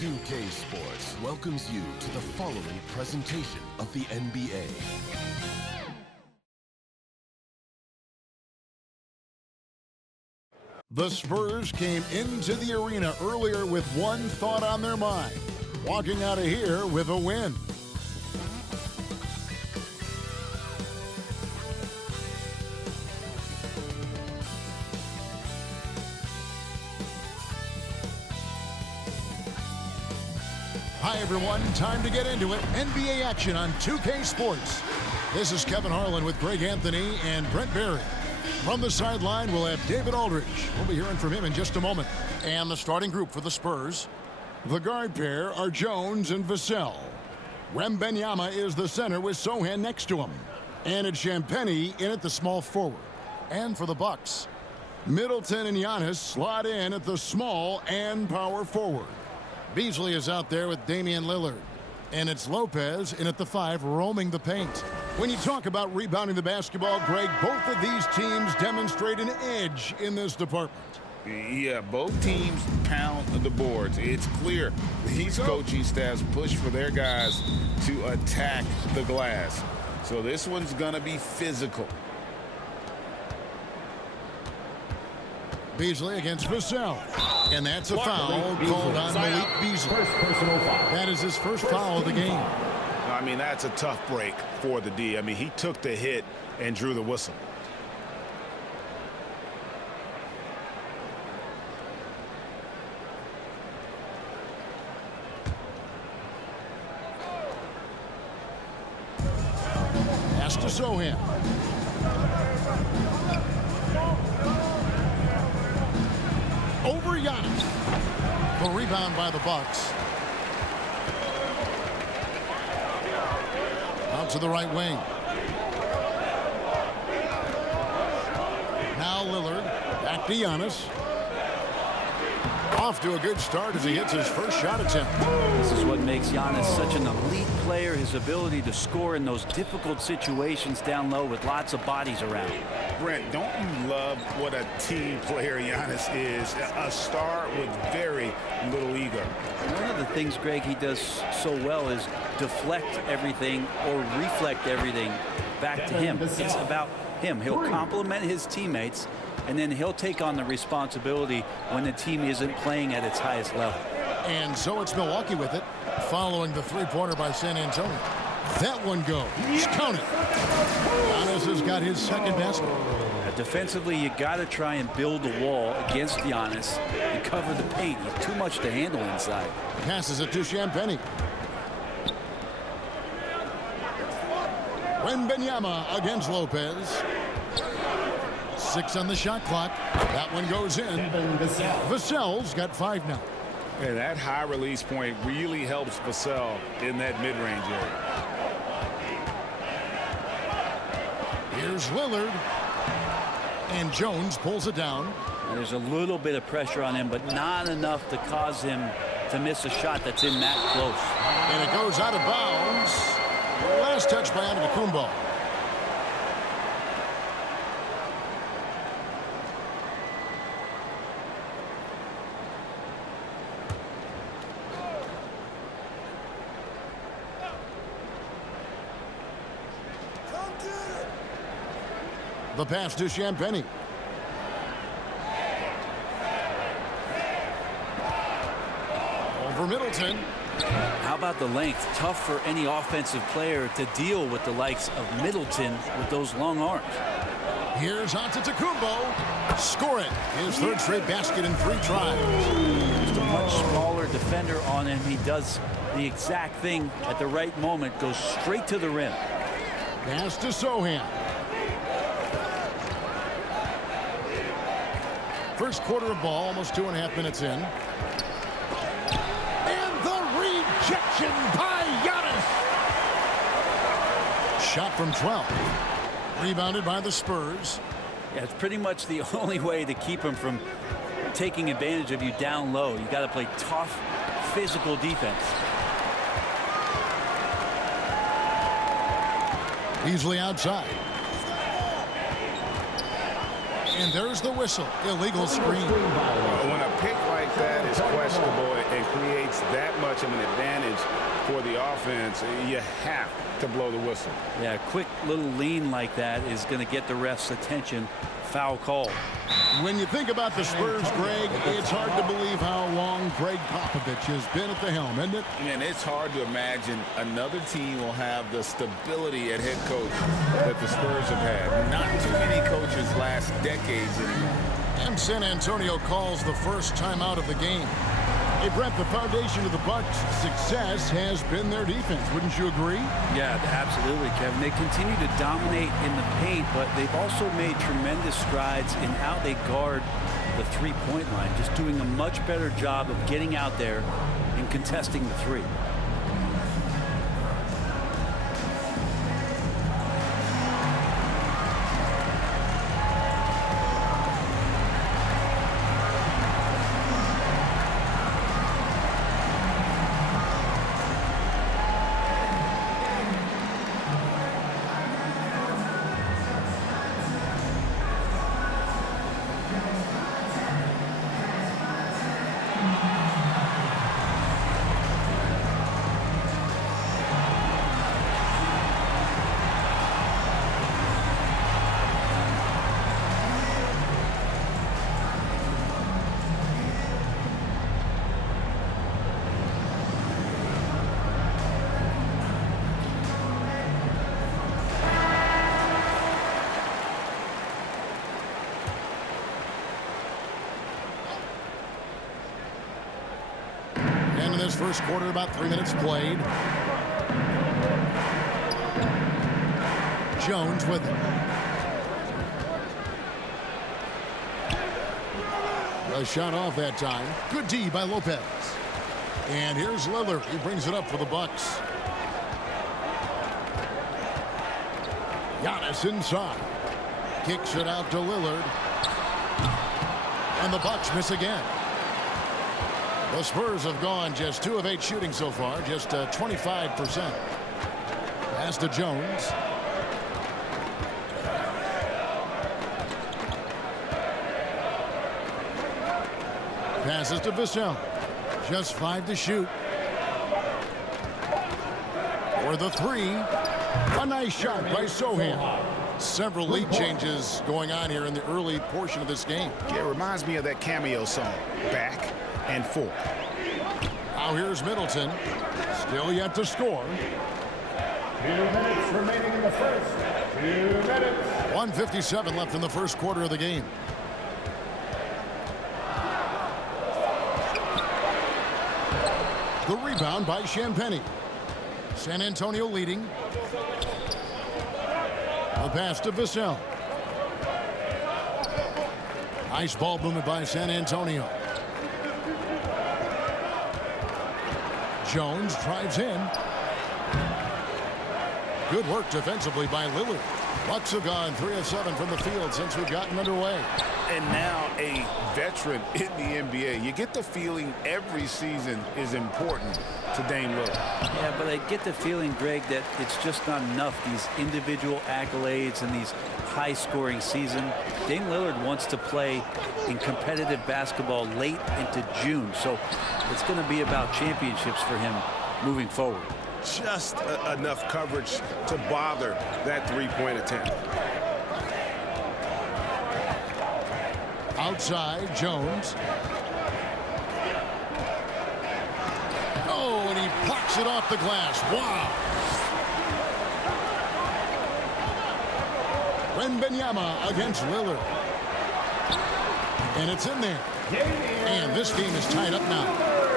2K Sports welcomes you to the following presentation of the NBA. The Spurs came into the arena earlier with one thought on their mind, walking out of here with a win. Hi everyone, time to get into it. NBA action on 2K Sports. This is Kevin Harlan with Greg Anthony and Brent Barry. From the sideline, we'll have David Aldridge. We'll be hearing from him in just a moment. And the starting group for the Spurs. The guard pair are Jones and Vassell. Wembanyama is the center with Sohan next to him. And it's Champagnie in at the small forward. And for the Bucks, Middleton and Giannis slot in at the small and power forward. Beasley is out there with Damian Lillard. And it's Lopez in at the 5 roaming the paint. When you talk about rebounding the basketball, Greg, both of these teams demonstrate an edge in this department. Yeah, both teams pound the boards. It's clear these coaching staffs push for their guys to attack the glass. So this one's going to be physical. Beasley against Vassell. And that's a foul called on Malik Beasley. That is his first foul of the game. I mean, that's a tough break for the D. I mean, he took the hit and drew the whistle. Pass to Sohan. Over Giannis. The rebound by the Bucks. Out to the right wing. Now Lillard. Back to Giannis. Off to a good start as he hits his first shot attempt. This is what makes Giannis such an elite player, his ability to score in those difficult situations down low with lots of bodies around. Brent, don't you love what a team player Giannis is? A star with very little ego. One of the things, Greg, he does so well is deflect everything or reflect everything back to him. It's about him. He'll compliment his teammates, and then he'll take on the responsibility when the team isn't playing at its highest level. And so it's Milwaukee with it, following the three-pointer by San Antonio. That one goes. Count it. Giannis has got his second basket. Defensively, you got to try and build a wall against Giannis and cover the paint. He's too much to handle inside. Passes it to Champagnie. Wembanyama against Lopez. 6 on the shot clock. That one goes in. Vassell's got 5 now. And that high release point really helps Vassell in that mid-range area. Here's Lillard. And Jones pulls it down. There's a little bit of pressure on him, but not enough to cause him to miss a shot that's in that close. And it goes out of bounds. Last touch by Antetokounmpo. The pass to Champagnie. Over Middleton. How about the length? Tough for any offensive player to deal with the likes of Middleton with those long arms. Here's Antetokounmpo. Score it. His third straight basket in 3 tries. Just a much smaller defender on him. He does the exact thing at the right moment. Goes straight to the rim. Pass to Sohan. First quarter of ball, almost 2.5 minutes in. And the rejection by Giannis. Shot from 12. Rebounded by the Spurs. Yeah, it's pretty much the only way to keep him from taking advantage of you down low. You got to play tough, physical defense. Beasley outside. And there's the whistle. Illegal screen. When a pick like that is questionable, it creates creates that much of an advantage for the offense, you have to blow the whistle. Yeah, a quick little lean like that is going to get the ref's attention. Foul call. When you think about the Spurs, Greg, it's hard to believe how long Greg Popovich has been at the helm, isn't it? And it's hard to imagine another team will have the stability at head coach that the Spurs have had. Not too many coaches last decades anymore. And San Antonio calls the first timeout of the game. Hey, Brent, the foundation of the Bucks' success has been their defense. Wouldn't you agree? Yeah, absolutely, Kevin. They continue to dominate in the paint, but they've also made tremendous strides in how they guard the three-point line, just doing a much better job of getting out there and contesting the three. And in this first quarter, about 3 minutes played. Jones with it. A shot off that time. Good D by Lopez. And here's Lillard. He brings it up for the Bucks. Giannis inside. Kicks it out to Lillard. And the Bucks miss again. The Spurs have gone just 2 of 8 shooting so far, just 25%. Pass to Jones. Passes to Vassell. Just 5 to shoot. For the 3. A nice shot by Sohan. Several lead changes going on here in the early portion of this game. Yeah, it reminds me of that cameo song, Back and Forth. Now here's Middleton. Still yet to score. 2 minutes remaining in the first. 2 minutes. 1:57 left in the first quarter of the game. The rebound by Champagnie. San Antonio leading. The pass to Vassell. Nice ball movement by San Antonio. Jones drives in. Good work defensively by Lillard. Bucks have gone 3 of 7 from the field since we've gotten underway. And now a veteran in the NBA. You get the feeling every season is important to Dame Lillard. Yeah, but I get the feeling, Greg, that it's just not enough, these individual accolades and these high-scoring season. Dame Lillard wants to play in competitive basketball late into June, so it's going to be about championships for him moving forward. Just enough coverage to bother that three-point attempt. Outside, Jones. Oh, and he plucks it off the glass. Wow. Wembanyama against Lillard. And it's in there. And this game is tied up now.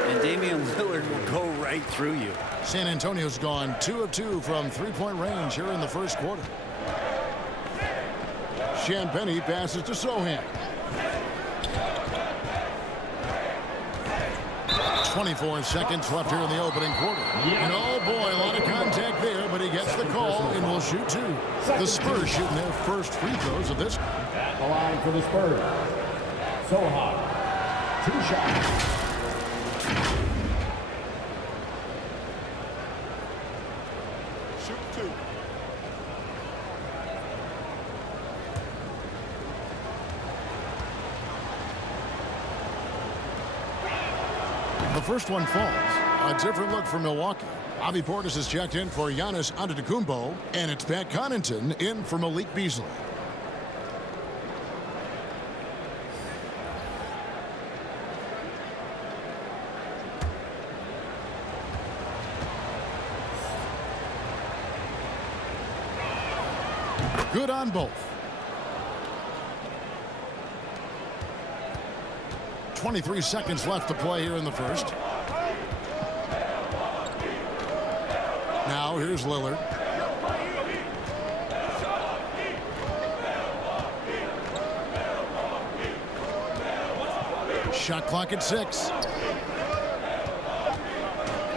And Damian Lillard will go right through you. San Antonio's gone 2 of 2 from three-point range here in the first quarter. Champagnie passes to Sohan. 24 seconds left here in the opening quarter. And oh boy, a lot of contact there, but he gets the call and will shoot 2. The Spurs shooting their first free throws of this. At the line for the Spurs. Sohan. 2 shots. Shoot 2. The first one falls. A different look for Milwaukee. Bobby Portis is checked in for Giannis Antetokounmpo, and it's Pat Connaughton in for Malik Beasley. Good on both. 23 seconds left to play here in the first. Now here's Lillard. Shot clock at 6.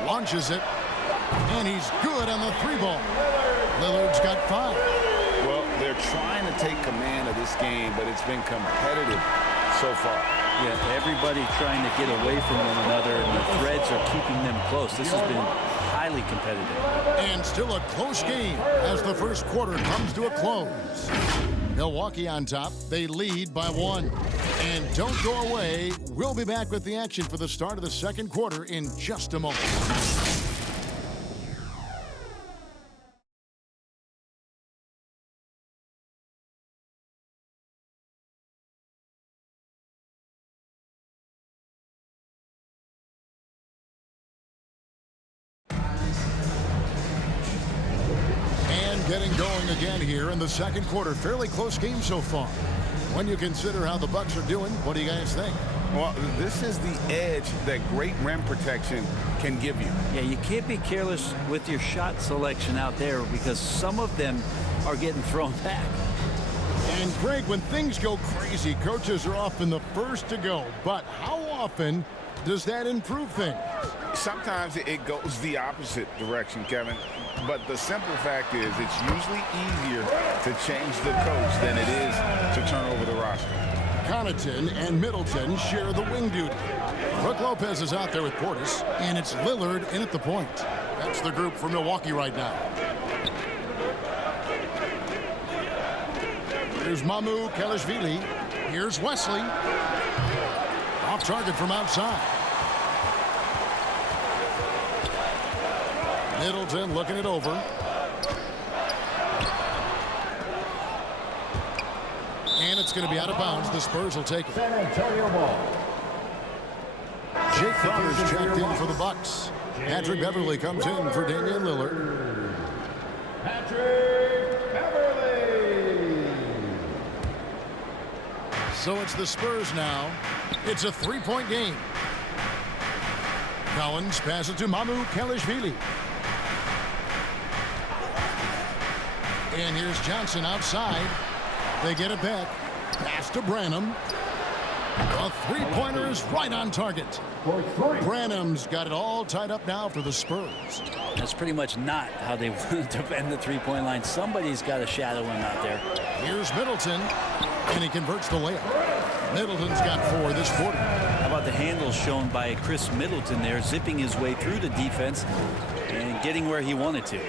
Launches it. And he's good on the 3-ball. Lillard's got 5. Well, they're trying to take command of this game, but it's been competitive so far. Yeah, everybody trying to get away from one another, and the threads are keeping them close. This has been highly competitive. And still a close game as the first quarter comes to a close. Milwaukee on top. They lead by 1. And don't go away. We'll be back with the action for the start of the second quarter in just a moment. Getting going again here in the second quarter. Fairly close game so far. When you consider how the Bucks are doing, what do you guys think? Well, this is the edge that great rim protection can give you. Yeah, you can't be careless with your shot selection out there because some of them are getting thrown back. And Greg, when things go crazy, coaches are often the first to go. But how often does that improve things? Sometimes it goes the opposite direction, Kevin. But the simple fact is it's usually easier to change the coach than it is to turn over the roster. Connaughton and Middleton share the wing duty. Brook Lopez is out there with Portis, and it's Lillard in at the point. That's the group for Milwaukee right now. Here's Mamu Kelishvili. Here's Wesley. Off target from outside. Middleton looking it over. And it's going to be out of bounds. The Spurs will take it. San Antonio ball. Jake Crowder's checked in for the Bucks. Patrick Beverley comes in for Damian Lillard. Patrick Beverley. So it's the Spurs now. It's a 3-point game. Collins passes to Mamu Kelishvili. And here's Johnson outside. They get it back. Pass to Branham. A 3-pointer is right on target. Branham's got it all tied up now for the Spurs. That's pretty much not how they want to defend the 3-point line. Somebody's got to shadow him out there. Here's Middleton. And he converts the layup. Middleton's got 4 this quarter. How about the handles shown by Chris Middleton there, zipping his way through the defense and getting where he wanted to.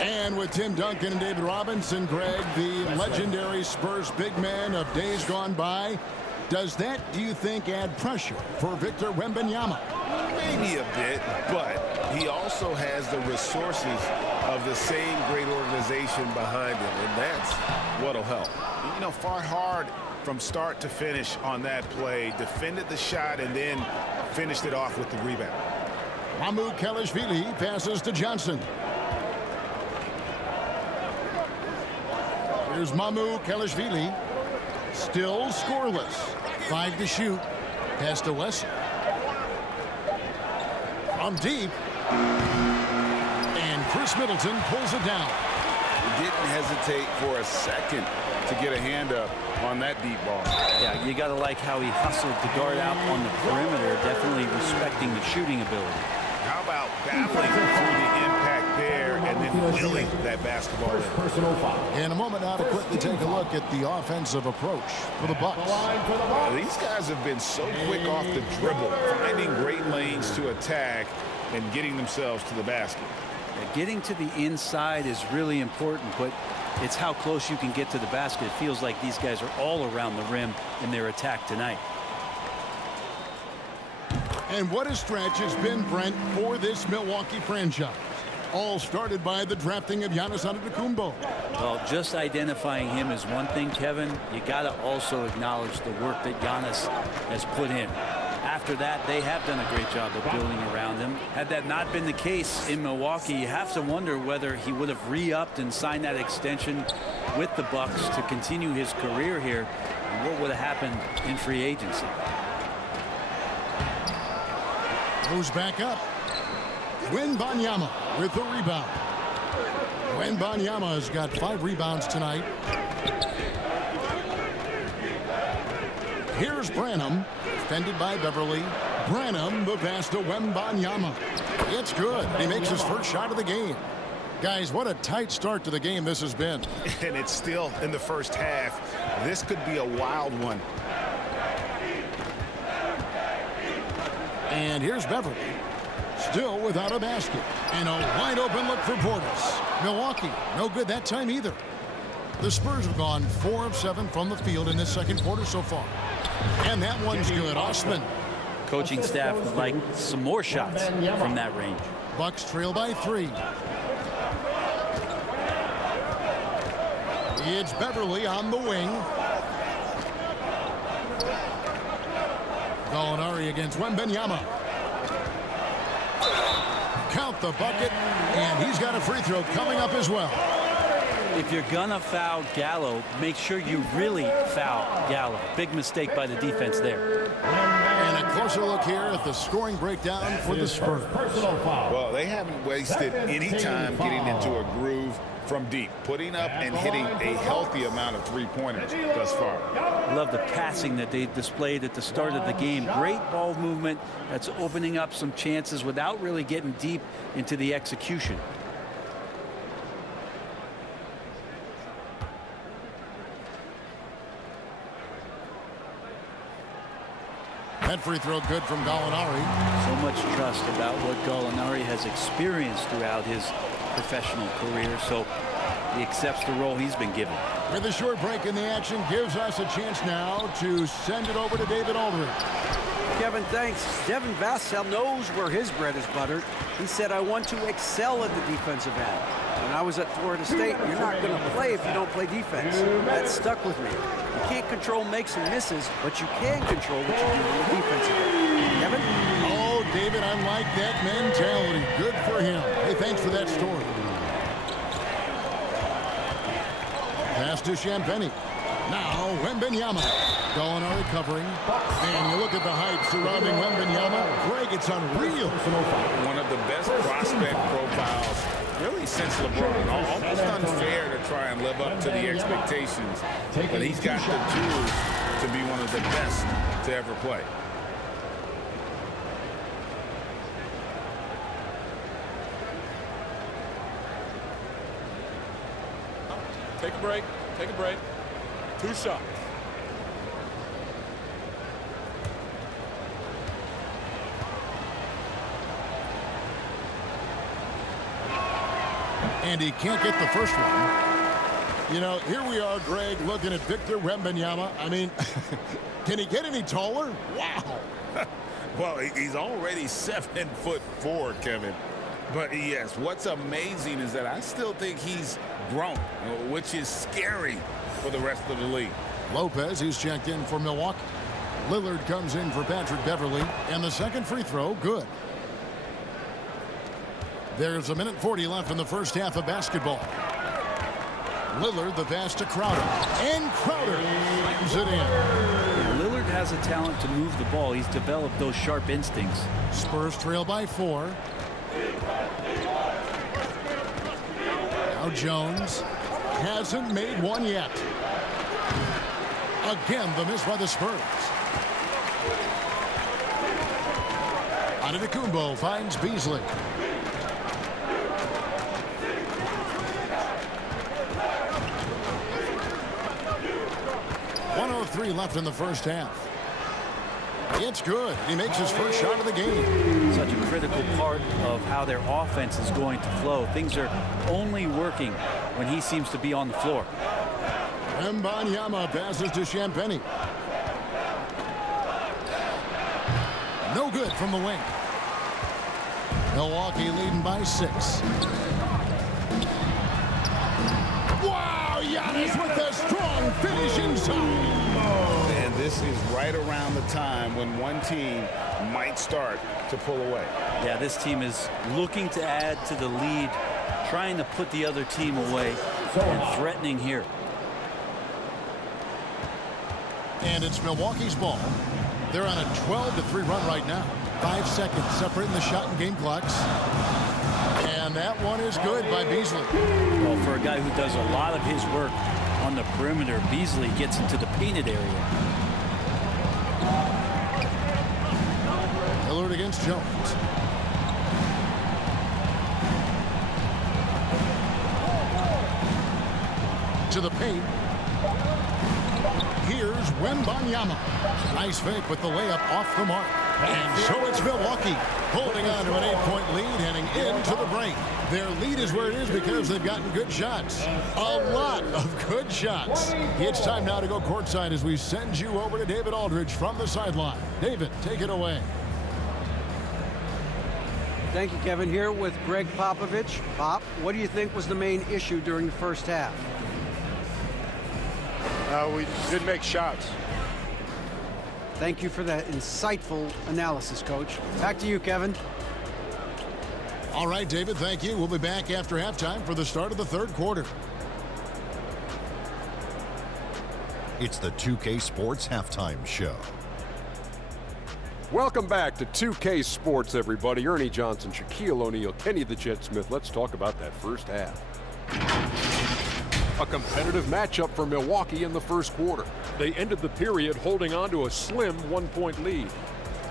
And with Tim Duncan and David Robinson, Greg, the legendary Spurs big man of days gone by, does that, do you think, add pressure for Victor Wembanyama? Maybe a bit, but he also has the resources of the same great organization behind him, and that's what'll help. You know, fought hard from start to finish on that play, defended the shot, and then finished it off with the rebound. Mamu Kelishvili passes to Johnson. Here's Mamu Kelishvili. Still scoreless. 5 to shoot. Pass to Wesley. From deep. And Chris Middleton pulls it down. He didn't hesitate for a second to get a hand up on that deep ball. Yeah, you got to like how he hustled to guard out on the perimeter, definitely respecting the shooting ability. How about battling through the impact there and then willing that basketball in? Personal foul. In a moment now to quickly take a look at the offensive approach for the Bucks. These guys have been so quick off the dribble, finding great lanes to attack and getting themselves to the basket. Getting to the inside is really important, but it's how close you can get to the basket. It feels like these guys are all around the rim in their attack tonight. And what a stretch has been, Brent, for this Milwaukee franchise. All started by the drafting of Giannis Antetokounmpo. Well, just identifying him is one thing, Kevin. You got to also acknowledge the work that Giannis has put in. After that, they have done a great job of building around him. Had that not been the case in Milwaukee, you have to wonder whether he would have re-upped and signed that extension with the Bucks to continue his career here, and what would have happened in free agency. Goes back up. Wembanyama with the rebound. Wembanyama has got 5 rebounds tonight. Here's Branham, defended by Beverly. Branham, the pass to Wembanyama. It's good. He makes his first shot of the game. Guys, what a tight start to the game this has been. And it's still in the first half. This could be a wild one. And here's Beverly. Still without a basket. And a wide open look for Portis. Milwaukee, no good that time either. The Spurs have gone 4 of 7 from the field in this second quarter so far. And that one's good. Osman. Coaching staff would like some more shots from that range. Bucks trail by 3. It's Beverly on the wing. Gallinari against Wembanyama. Count the bucket, and he's got a free throw coming up as well. If you're gonna foul Gallo, make sure you really foul Gallo. Big mistake by the defense there. And a closer look here at the scoring breakdown for the Spurs. Well, they haven't wasted any time getting into a groove from deep, putting up and hitting a healthy amount of three-pointers thus far. Love the passing that they displayed at the start of the game. Great ball movement that's opening up some chances without really getting deep into the execution. That free throw good from Gallinari. So much trust about what Gallinari has experienced throughout his professional career, so he accepts the role he's been given. With a short break in the action, gives us a chance now to send it over to David Aldridge. Kevin, thanks. Devin Vassell knows where his bread is buttered. He said, I want to excel at the defensive end. When I was at Florida State, you're not going to play if you don't play defense. That stuck with me. You can't control makes and misses, but you can control what you do on the defensive end. Kevin? Oh, David, I like that mentality. Good for him. Hey, thanks for that story. Pass to Champagny. Now, Wembanyama. Gallinari covering. And you look at the hype surrounding Wembanyama. Greg, it's unreal. One of the best prospect profiles, really, since LeBron. Almost unfair to try and live up to the expectations. But he's got the tools to be one of the best to ever play. Take a break. Take a break. 2 shots. And he can't get the first one. You know, here we are, Greg, looking at Victor Wembanyama. I mean, can he get any taller? Wow. Well, he's already 7'4", Kevin. But yes, what's amazing is that I still think he's grown, which is scary for the rest of the league. Lopez, who's checked in for Milwaukee. Lillard comes in for Patrick Beverly. And the second free throw, good. There's 1:40 left in the first half of basketball. Lillard, the pass to Crowder. And Crowder slams it in. Lillard has a talent to move the ball. He's developed those sharp instincts. Spurs trail by 4. Now Jones hasn't made one yet. Again, the miss by the Spurs. Antetokounmpo finds Beasley. 1:03 left in the first half. It's good. He makes his first shot of the game. Such a critical part of how their offense is going to flow. Things are only working when he seems to be on the floor. Wembanyama passes to Champagny. No good from the wing. Milwaukee leading by 6. Wow, Giannis with a strong finish inside. And this is right around the time when one team might start to pull away. Yeah, this team is looking to add to the lead, trying to put the other team away, and threatening here. And it's Milwaukee's ball. They're on a 12-3 run right now. 5 seconds separating the shot and game clocks. And that one is good by Beasley. Well, for a guy who does a lot of his work on the perimeter, Beasley gets into the painted area. Lillard against Jones. To the paint. Here's Wembanyama. Nice fake with the layup off the mark. And so it's Milwaukee holding on to an 8-point lead heading into the break. Their lead is where it is because they've gotten good shots. A lot of good shots. It's time now to go courtside as we send you over to David Aldridge from the sideline. David, take it away. Thank you, Kevin. Here with Greg Popovich. Pop, what do you think was the main issue during the first half? We didn't make shots. Thank you for that insightful analysis, Coach. Back to you, Kevin. All right, David, thank you. We'll be back after halftime for the start of the third quarter. It's the 2K Sports Halftime Show. Welcome back to 2K Sports, everybody. Ernie Johnson, Shaquille O'Neal, Kenny the Jet Smith. Let's talk about that first half. A competitive matchup for Milwaukee in the first quarter. They ended the period holding on to a slim 1-point lead.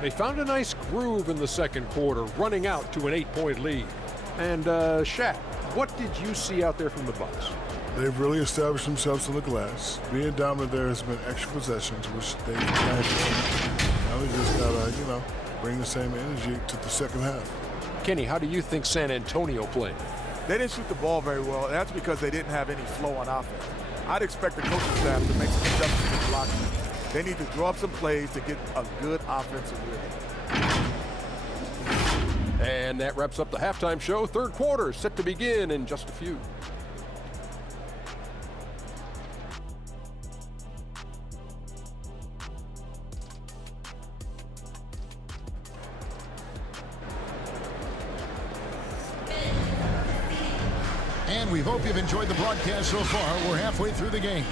They found a nice groove in the second quarter, running out to an 8-point lead. And Shaq, what did you see out there from the Bucks? They've really established themselves on the glass. Being dominant there has been extra possessions, which they've had. Now they just gotta, bring the same energy to the second half. Kenny, how do you think San Antonio played? They didn't shoot the ball very well, and that's because they didn't have any flow on offense. I'd expect the coaching staff to make some adjustments in the locker room. They need to draw up some plays to get a good offensive rhythm. And that wraps up the halftime show. Third quarter set to begin in just a few. And we hope you've enjoyed the broadcast so far. We're halfway through the game.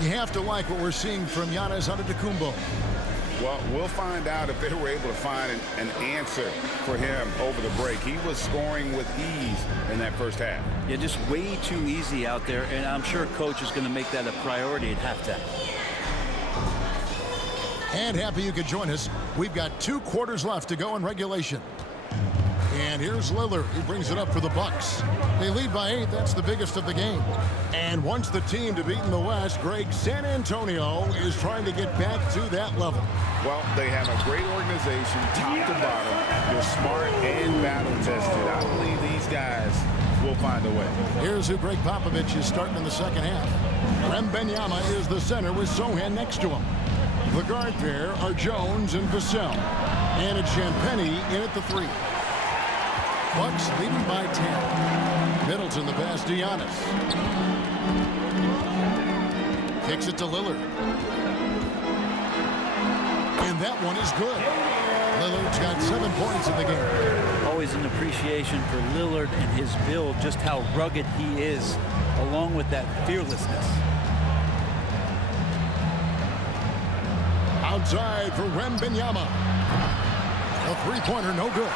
You have to like what we're seeing from Giannis Antetokounmpo. Well, we'll find out if they were able to find an answer for him over the break. He was scoring with ease in that first half. Yeah, just way too easy out there, and I'm sure Coach is going to make that a priority at halftime. And happy you could join us. We've got 2 quarters left to go in regulation. And here's Lillard. He brings it up for the Bucks. They lead by 8. That's the biggest of the game. And once the team to beat in the West, Greg, San Antonio is trying to get back to that level. Well, they have a great organization, top to bottom. They're smart and battle-tested. I believe these guys will find a way. Here's who Greg Popovich is starting in the second half. Wembanyama is the center with Sohan next to him. The guard pair are Jones and Vassell. And it's Champagnie in at the 3. Bucks leading by 10. Middleton the pass to Giannis. Kicks it to Lillard. And that one is good. Lillard's got 7 points in the game. Always an appreciation for Lillard and his build, just how rugged he is, along with that fearlessness. Outside for Wembanyama. A 3-pointer, no good.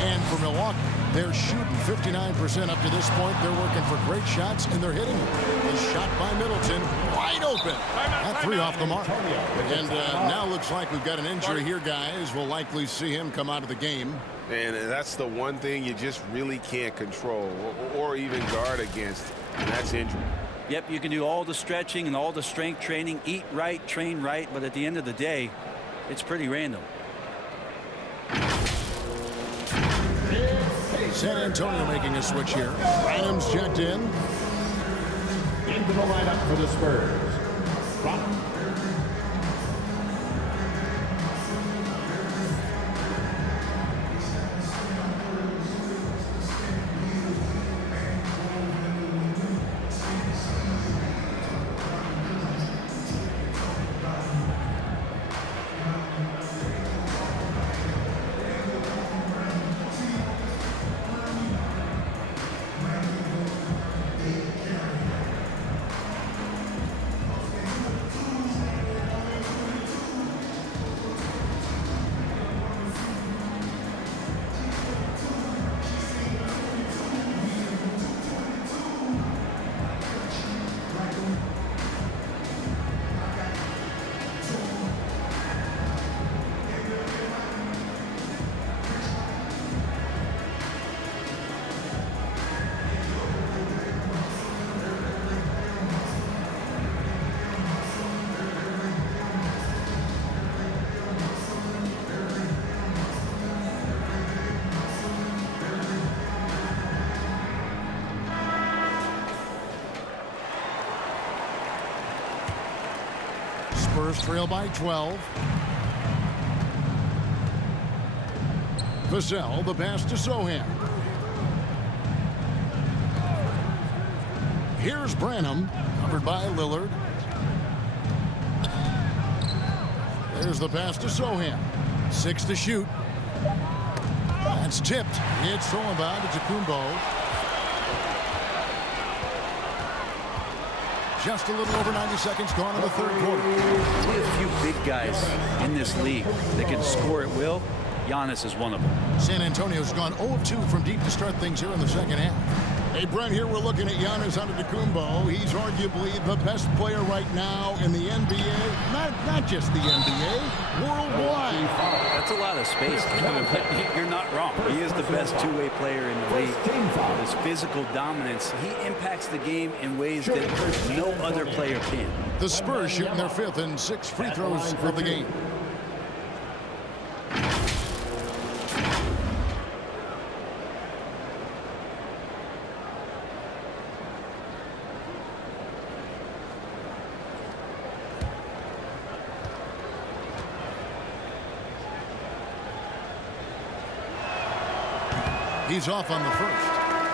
And for Milwaukee, they're shooting 59% up to this point. They're working for great shots, and they're hitting them. A shot by Middleton, wide open. That 3 off the mark. And now looks like we've got an injury here, guys. We'll likely see him come out of the game. And that's the one thing you just really can't control or even guard against, and that's injury. Yep, you can do all the stretching and all the strength training, eat right, train right, but at the end of the day, it's pretty random. San Antonio making a switch here. Adams checked in. Into the lineup for the Spurs. Spurs trail by 12. Vassell, the pass to Sohan. Here's Branham, covered by Lillard. There's the pass to Sohan. 6 to shoot. That's tipped. It's thrown by to Kumbo. Just a little over 90 seconds gone in the third quarter. Only a few big guys in this league that can score at will. Giannis is one of them. San Antonio's gone 0 of 2 from deep to start things here in the second half. Hey, Brent, here we're looking at Giannis Antetokounmpo. He's arguably the best player right now in the NBA. Not just the NBA, worldwide. That's a lot of space, Kevin, but you're not wrong. He is the best two-way player in the league. His physical dominance, he impacts the game in ways that no other player can. The Spurs shooting their 5th and 6th free throws of the game. He's off on the first.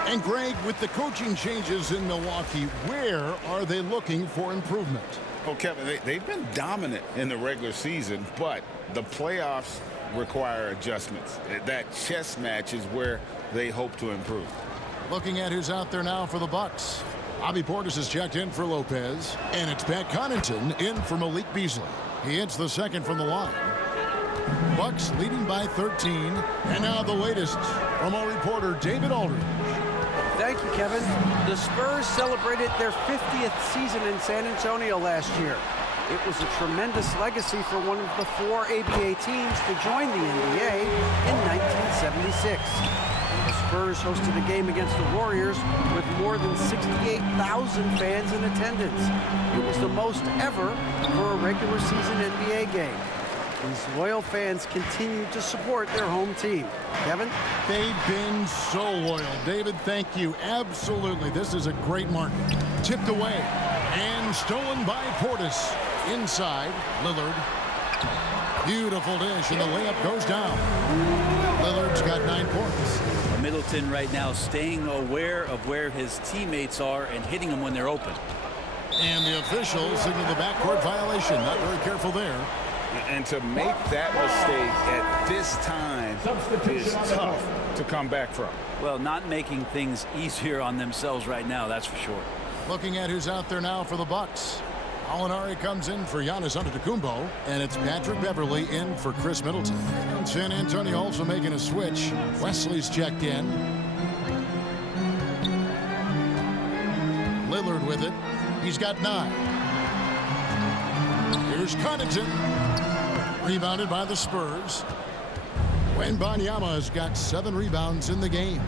And Greg, with the coaching changes in Milwaukee, where are they looking for improvement? Well, Kevin, they've been dominant in the regular season, but the playoffs require adjustments. That chess match is where they hope to improve. Looking at who's out there now for the Bucks. Bobby Portis is checked in for Lopez, and it's Pat Connaughton in for Malik Beasley. He hits the second from the line. Bucks leading by 13. And now the latest from our reporter, David Aldridge. Thank you, Kevin. The Spurs celebrated their 50th season in San Antonio last year. It was a tremendous legacy for one of the 4 ABA teams to join the NBA in 1976. The Spurs hosted a game against the Warriors with more than 68,000 fans in attendance. It was the most ever for a regular season NBA game. These loyal fans continue to support their home team. Kevin? They've been so loyal. David, thank you. Absolutely. This is a great mark. Tipped away and stolen by Portis. Inside, Lillard. Beautiful dish, and the layup goes down. Lillard's got 9 points. Middleton right now staying aware of where his teammates are and hitting them when they're open. And the officials signal the backcourt violation. Not very careful there. And to make that mistake at this time is tough to come back from. Well, not making things easier on themselves right now, that's for sure. Looking at who's out there now for the Bucks. Alinari comes in for Giannis Antetokounmpo, and it's Patrick Beverley in for Chris Middleton. And San Antonio also making a switch. Wesley's checked in. Lillard with it. He's got 9. Here's Connaughton. Rebounded by the Spurs. Wembanyama has got 7 rebounds in the game.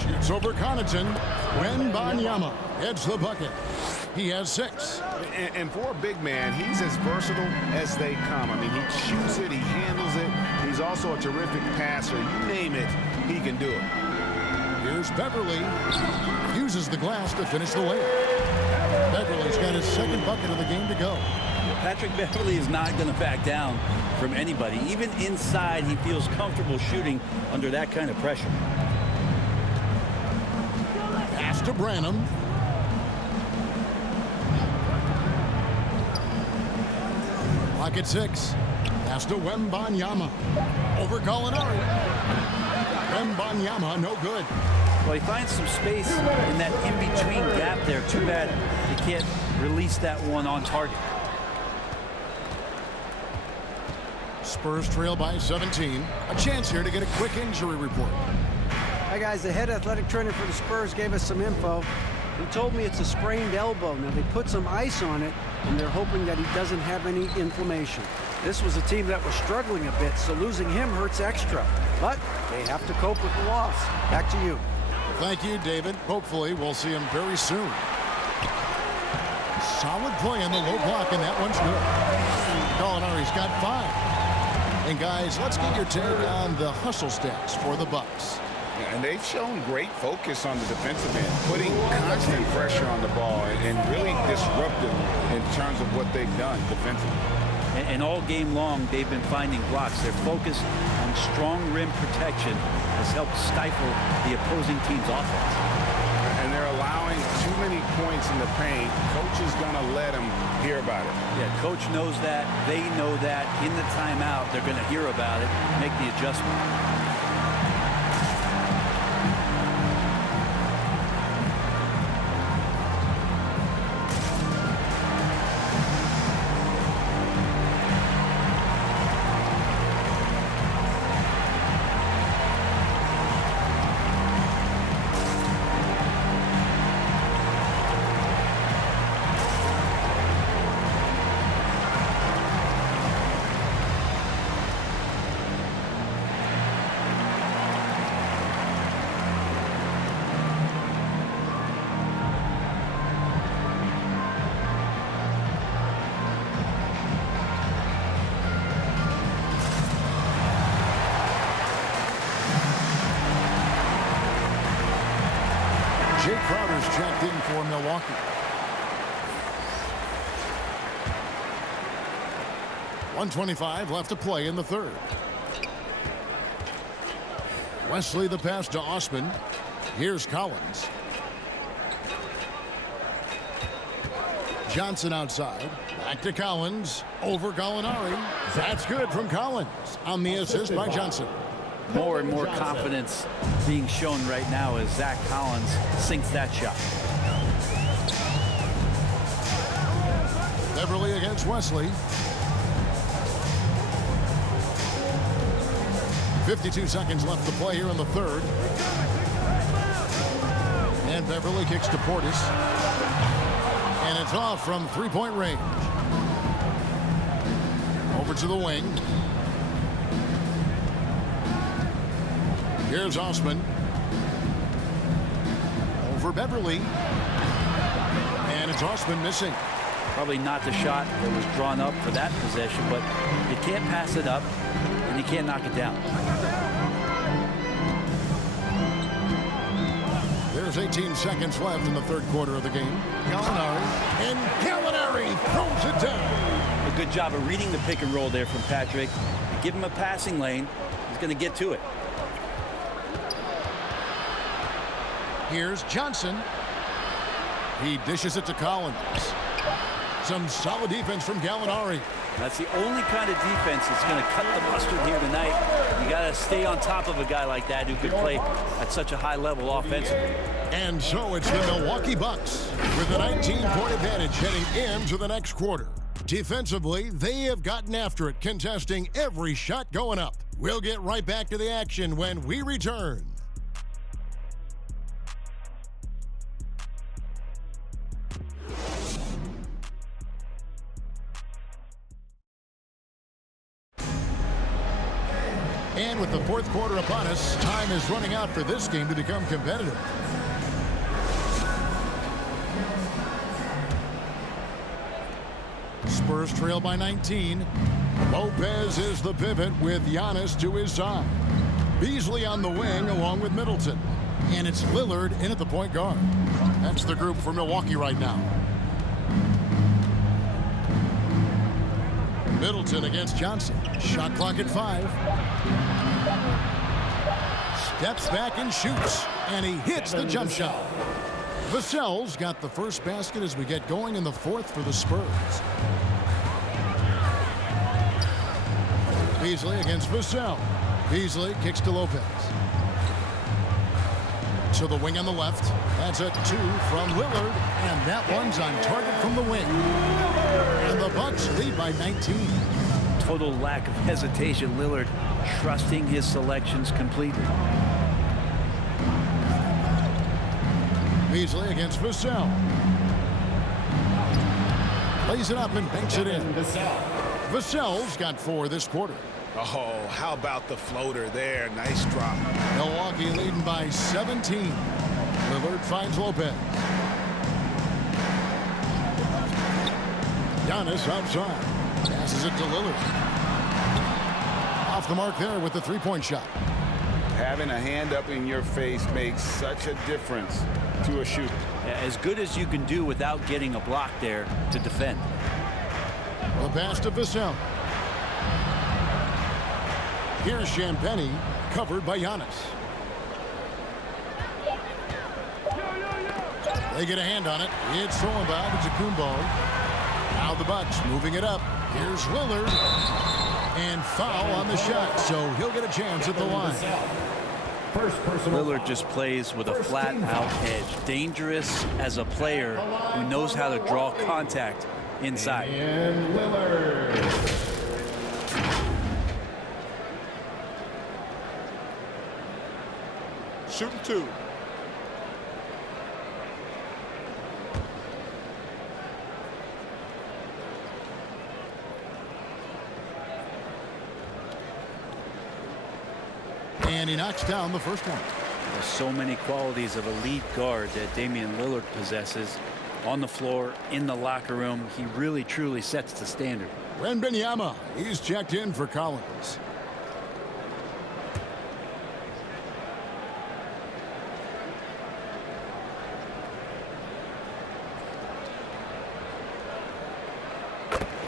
Shoots over Connaughton. Wembanyama heads the bucket. He has 6. And for a big man, he's as versatile as they come. I mean, he shoots it, he handles it. He's also a terrific passer. You name it, he can do it. Here's Beverley. Uses the glass to finish the layup. Beverley's got his 2nd bucket of the game to go. Patrick Beverley is not going to back down from anybody. Even inside, he feels comfortable shooting under that kind of pressure. Pass to Branham. Clock at 6. Pass to Wembanyama. Over Gallinari. Wembanyama, no good. Well, he finds some space in that in-between gap there. Too bad he can't release that one on target. Spurs trail by 17. A chance here to get a quick injury report. Hi, guys. The head athletic trainer for the Spurs gave us some info. He told me it's a sprained elbow. Now, they put some ice on it, and they're hoping that he doesn't have any inflammation. This was a team that was struggling a bit, so losing him hurts extra. But they have to cope with the loss. Back to you. Thank you, David. Hopefully, we'll see him very soon. Solid play on the low block, and that one's good. Gallinari's got 5. And guys, let's get your take on the hustle stats for the Bucks. And they've shown great focus on the defensive end, putting constant pressure on the ball and really disruptive in terms of what they've done defensively. And all game long, they've been finding blocks. Their focus on strong rim protection has helped stifle the opposing team's offense. And they're allowing too many points in the paint. Coach is going to let them hear about it. Yeah, coach knows that. They know that. In the timeout, they're going to hear about it, make the adjustment. Jake Crowder's checked in for Milwaukee. .125 left to play in the third. Wesley the pass to Osman. Here's Collins. Johnson outside. Back to Collins. Over Gallinari. That's good from Collins on the assist by Johnson. More and more confidence being shown right now as Zach Collins sinks that shot. Beverly against Wesley. 52 seconds left to play here in the third. And Beverly kicks to Portis. And it's off from three-point range. Over to the wing. Here's Osman. Over Beverly. And it's Osman missing. Probably not the shot that was drawn up for that possession, but you can't pass it up and you can't knock it down. There's 18 seconds left in the third quarter of the game. Gallinari. And Gallinari throws it down. A good job of reading the pick and roll there from Patrick. Give him a passing lane. He's going to get to it. Here's Johnson. He dishes it to Collins. Some solid defense from Gallinari. That's the only kind of defense that's going to cut the mustard here tonight. You got to stay on top of a guy like that who could play at such a high level offensively. And so it's the Milwaukee Bucks with a 19-point advantage heading into the next quarter. Defensively, they have gotten after it, contesting every shot going up. We'll get right back to the action when we return. And with the fourth quarter upon us, time is running out for this game to become competitive. Spurs trail by 19. Lopez is the pivot with Giannis to his side. Beasley on the wing along with Middleton. And it's Lillard in at the point guard. That's the group for Milwaukee right now. Middleton against Johnson. Shot clock at 5. Steps back and shoots. And he hits the jump shot. Vassell's got the first basket as we get going in the fourth for the Spurs. Beasley against Vassell. Beasley kicks to Lopez. To the wing on the left. That's a 2 from Lillard. And that one's on target from the wing. And the Bucks lead by 19. Total lack of hesitation. Lillard trusting his selections completely. Beasley against Vassell. Lays it up and banks it in. Vassell's got 4 this quarter. Oh, how about the floater there? Nice drop. Milwaukee leading by 17. Lillard finds Lopez. Giannis outside. Passes it to Lillard. Off the mark there with the three-point shot. Having a hand up in your face makes such a difference to a shooter. As good as you can do without getting a block there to defend. The pass to Vassell. Here's Champagny, covered by Giannis. They get a hand on it. It's thrown by Kumbo. Now the Bucks moving it up. Here's Lillard. And foul on the shot, so he'll get a chance at the line. Lillard just plays with a flat-out edge. Dangerous as a player who knows how to draw contact inside. And Lillard. Shooting 2. And he knocks down the first one. There's so many qualities of a lead guard that Damian Lillard possesses. On the floor, in the locker room, he really, truly sets the standard. Wembanyama, he's checked in for Collins.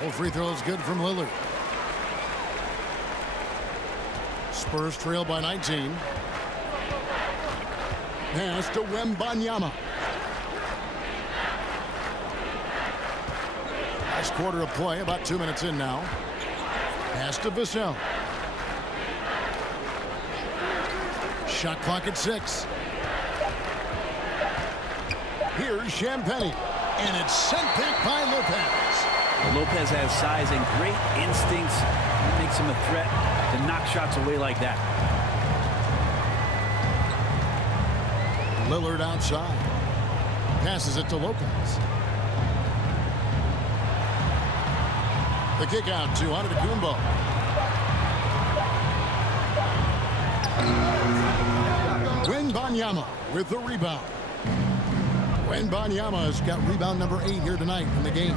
All free throws good from Lillard. Spurs trail by 19. Pass to Wembanyama. Last quarter of play, about 2 minutes in now. Pass to Vassell. Shot clock at 6. Here's Champagny. And it's sent back by Lopez. Lopez has size and great instincts. It makes him a threat to knock shots away like that. Lillard outside. Passes it to Lopez. The kick out to Antetokounmpo. Wembanyama with the rebound. Wembanyama has got rebound number 8 here tonight in the game.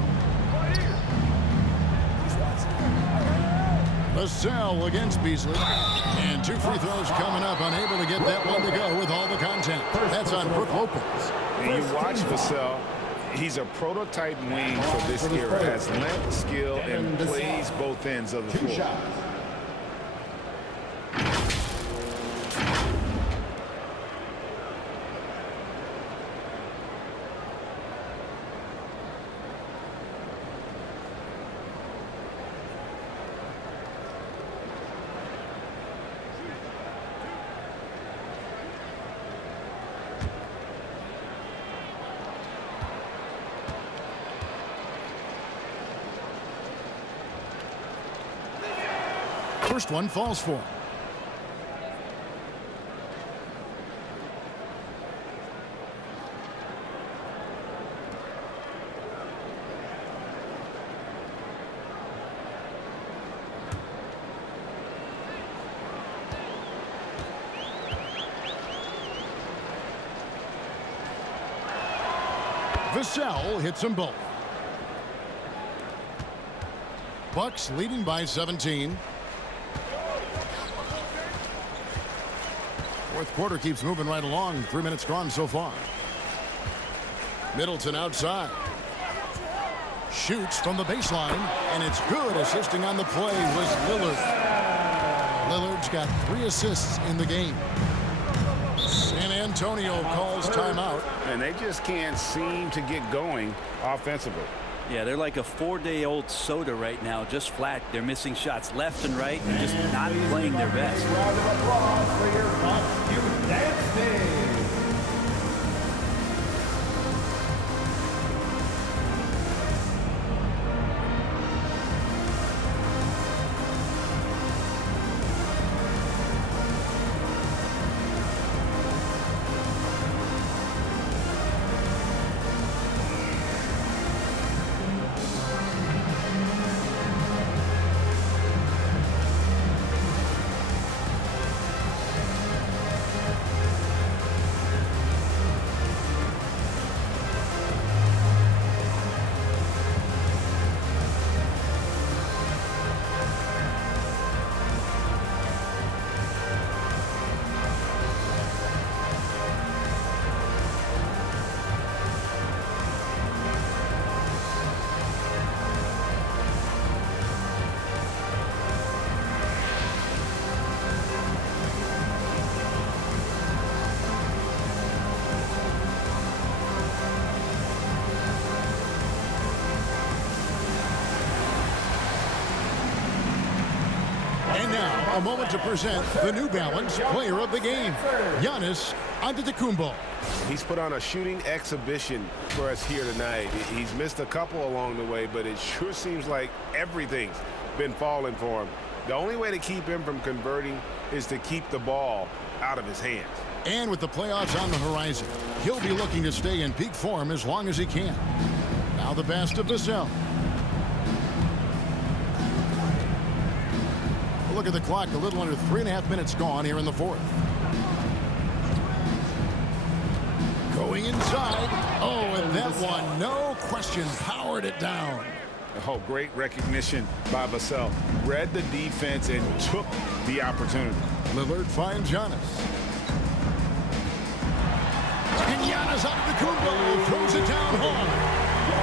Vassell against Beasley. And 2 free throws coming up. Unable to get that one to go with all the content. That's on Brook Lopez. And you watch Vassell. He's a prototype wing for this era. Has length, skill, and plays both ends of the floor. First one falls for him. Vassell hits them both. Bucks leading by 17. Fourth quarter keeps moving right along. 3 minutes gone so far. Middleton outside. Shoots from the baseline, and it's good. Assisting on the play was Lillard. Lillard's got 3 assists in the game. San Antonio calls timeout. And they just can't seem to get going offensively. Yeah, they're like a 4-day-old soda right now, just flat. They're missing shots left and right and just not playing their best. Round of applause for your UGST. A moment to present the New Balance Player of the Game, Giannis Antetokounmpo. He's put on a shooting exhibition for us here tonight. He's missed a couple along the way, but it sure seems like everything's been falling for him. The only way to keep him from converting is to keep the ball out of his hands. And with the playoffs on the horizon, he'll be looking to stay in peak form as long as he can. Now the pass to Vassell. Look at the clock, a little under 3.5 minutes gone here in the fourth. Going inside. Oh, and that one, no question, powered it down. Oh, great recognition by Vassell. Read the defense and took the opportunity. Lillard finds Giannis. And Giannis Antetokounmpo throws it down home.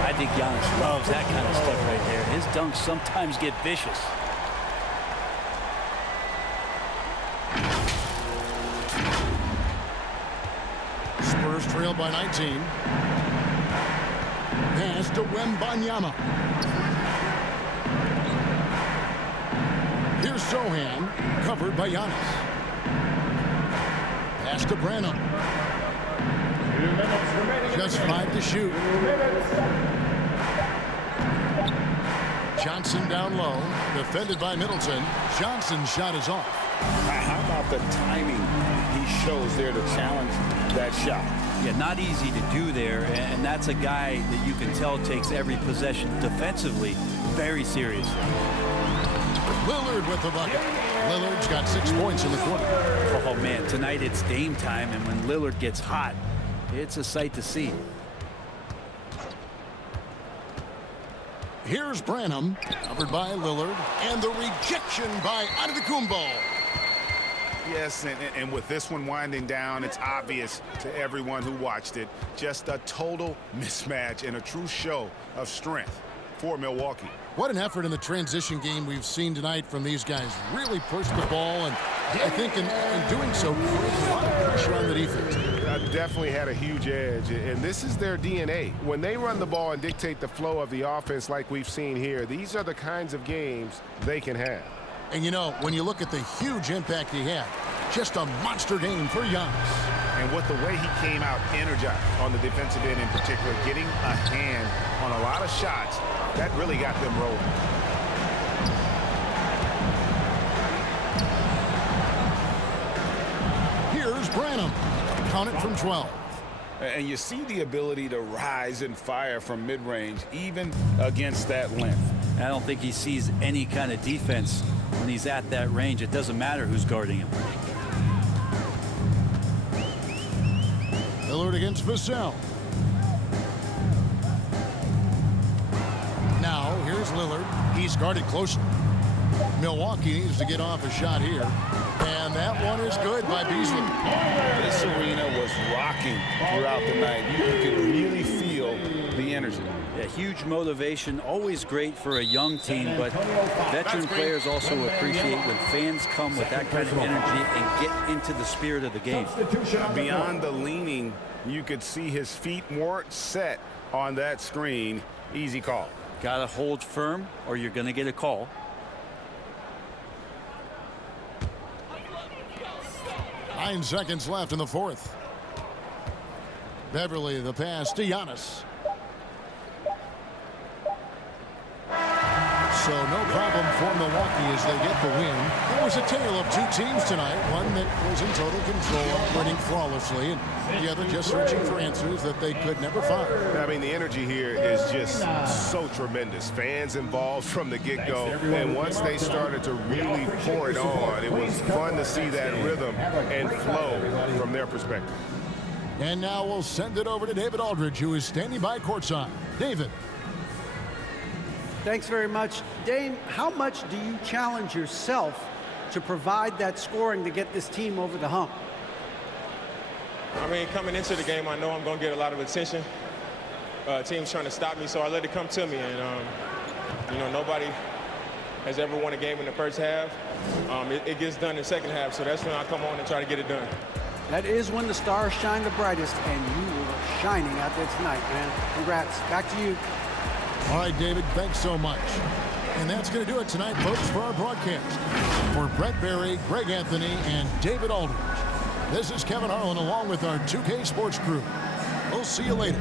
I think Giannis loves that kind of stuff right there. His dunks sometimes get vicious. Spurs trail by 19. Pass to Wembanyama. Here's Sohan, covered by Giannis. Pass to Branham. Just 5 to shoot. Johnson down low, defended by Middleton. Johnson's shot is off. How about the timing he shows there to challenge that shot? Yeah, not easy to do there, and that's a guy that you can tell takes every possession defensively very seriously. Lillard with the bucket. Lillard's got 6 points in the quarter. Oh, man, tonight it's Dame time, and when Lillard gets hot, it's a sight to see. Here's Branham, covered by Lillard, and the rejection by Antetokounmpo. Yes, and with this one winding down, it's obvious to everyone who watched it. Just a total mismatch and a true show of strength for Milwaukee. What an effort in the transition game we've seen tonight from these guys. Really pushed the ball, and I think in doing so, created a lot of pressure on the defense. Definitely had a huge edge, and this is their DNA. When they run the ball and dictate the flow of the offense like we've seen here, these are the kinds of games they can have. And you know, when you look at the huge impact he had, just a monster game for Giannis. And with the way he came out energized on the defensive end in particular, getting a hand on a lot of shots, that really got them rolling. Here's Branham. Count it from 12. And you see the ability to rise and fire from mid-range, even against that length. I don't think he sees any kind of defense when he's at that range. It doesn't matter who's guarding him. Lillard against Vassell. Now, here's Lillard. He's guarded closely. Milwaukee needs to get off a shot here. And that one is good by Beasley. This arena was rocking throughout the night. You could really feel the energy. Yeah, huge motivation, always great for a young team, but veteran players also appreciate when fans come with that kind of energy and get into the spirit of the game. Beyond the leaning, you could see his feet weren't set on that screen. Easy call. Got to hold firm or you're going to get a call. Nine seconds left in the fourth. Beverly, the pass to Giannis. So no problem for Milwaukee as they get the win. It was a tale of two teams tonight. One that was in total control, operating flawlessly, and the other just searching for answers that they could never find. I mean, the energy here is just so tremendous. Fans involved from the get-go, and once they started to really pour it on, it was fun to see that rhythm and flow from their perspective. And now we'll send it over to David Aldridge, who is standing by courtside. David. Thanks very much. Dame, how much do you challenge yourself to provide that scoring to get this team over the hump? I mean, coming into the game, I know I'm going to get a lot of attention. Team's trying to stop me, so I let it come to me. And, you know, nobody has ever won a game in the first half. It gets done in the second half, so that's when I come on and try to get it done. That is when the stars shine the brightest, and you were shining out there tonight, man. Congrats. Back to you. All right, David, thanks so much. And that's going to do it tonight, folks, for our broadcast. For Brent Barry, Greg Anthony, and David Aldridge, this is Kevin Harlan along with our 2K Sports crew. We'll see you later.